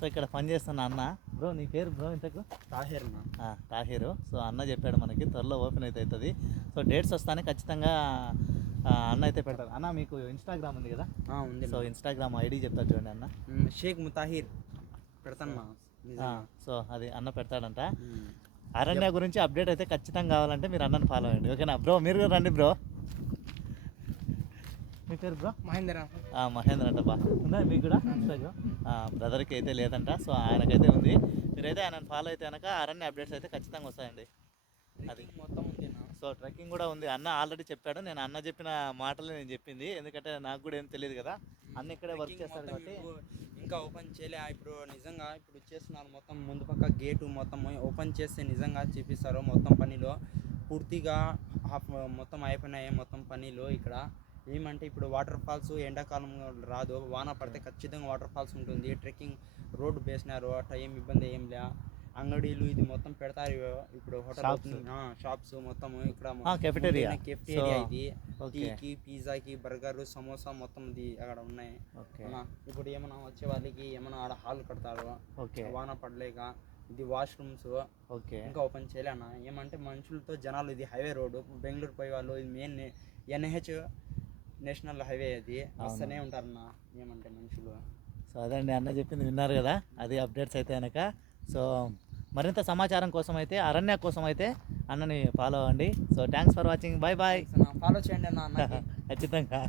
So ఇక్కడ పని చేస్తున్న అన్న. బ్రో నీ పేరు బ్రో ఇంతకు? తాహిర్ తాహిరు. సో అన్న చెప్పాడు మనకి త్వరలో ఓపెన్ అయితే అవుతుంది. సో డేట్స్ వస్తానే ఖచ్చితంగా అన్న అయితే పెడతారు. అన్న మీకు ఇన్స్టాగ్రామ్ ఉంది కదా? ఉంది. సో ఇన్స్టాగ్రామ్ ఐడి చెప్తారు చూడండి అన్న. షేక్ ముతాహిర్ పెడతాను. సో అది అన్న పెడతాడంట. అరణ్య గురించి అప్డేట్ అయితే ఖచ్చితంగా కావాలంటే మీరు అన్నని ఫాలో అవ్వండి, ఓకేనా బ్రో? మీరు కూడా రండి బ్రో. మీ పేరు బ్రో? మహేంద్ర అంట. బా ఉందా మీకు కూడా ఇన్స్టాగ్రామ్? బ్రదర్కి అయితే లేదంట, సో ఆయనకైతే ఉంది. మీరైతే ఆయనను ఫాలో అయితే కనుక అరణ్య అప్డేట్స్ అయితే ఖచ్చితంగా వస్తాయండి. అది మొత్తం ఉంది. సో ట్రెక్కింగ్ కూడా ఉంది. అన్న ఆల్రెడీ చెప్పాడు, నేను అన్న చెప్పిన మాటలు నేను చెప్పింది, ఎందుకంటే నాకు కూడా ఏం తెలియదు కదా. అన్న ఇక్కడే వర్క్ చేస్తాడు కాబట్టి. ఇంకా ఓపెన్ చేయలే ఇప్పుడు. నిజంగా ఇప్పుడు చేస్తున్నారు మొత్తం. ముందు పక్క గేటు మొత్తం ఓపెన్ చేస్తే నిజంగా చూపిస్తారు మొత్తం పనిలో. పూర్తిగా మొత్తం అయిపోయినాయి మొత్తం పనిలో. ఇక్కడ ఏమంటే ఇప్పుడు వాటర్ ఫాల్స్ ఎండాకాలం రాదు, వాన పడితే ఖచ్చితంగా వాటర్ ఫాల్స్ ఉంటుంది. ట్రెక్కింగ్ రోడ్డు వేసినారు, అట్లా ఏం ఇబ్బంది ఏం లే. అంగడీలు ఇది మొత్తం పెడతారు. ఇప్పుడు హోటల్ షాప్స్ మొత్తం ఇక్కడ కెఫెటేరియా ఇది. టీకి, పిజ్జాకి, బర్గర్, సమోసా మొత్తం ఇది అక్కడ ఉన్నాయి. ఇప్పుడు ఏమైనా వచ్చే వాళ్ళకి ఏమైనా ఆడ హాల్ కడతారు వాన పడలేక. ఇది వాష్రూమ్స్ ఇంకా ఓపెన్ చేయలేనా. ఏమంటే మనుషులతో జనాలు, ఇది హైవే రోడ్డు, బెంగళూరు పోయే వాళ్ళు. ఇది మెయిన్ NH నేషనల్ హైవే, అది వస్తూనే ఉంటారన్న ఏమంటే మనుషులు. సో అదండి అన్న చెప్పింది విన్నారు కదా. అది అప్డేట్స్ అయితే కనుక. సో మరింత సమాచారం కోసం అయితే అరణ్య కోసం అయితే అన్నని ఫాలో అవ్వండి. So thanks for watching. Bye bye. Follow చేయండి అన్న. ఖచ్చితంగా.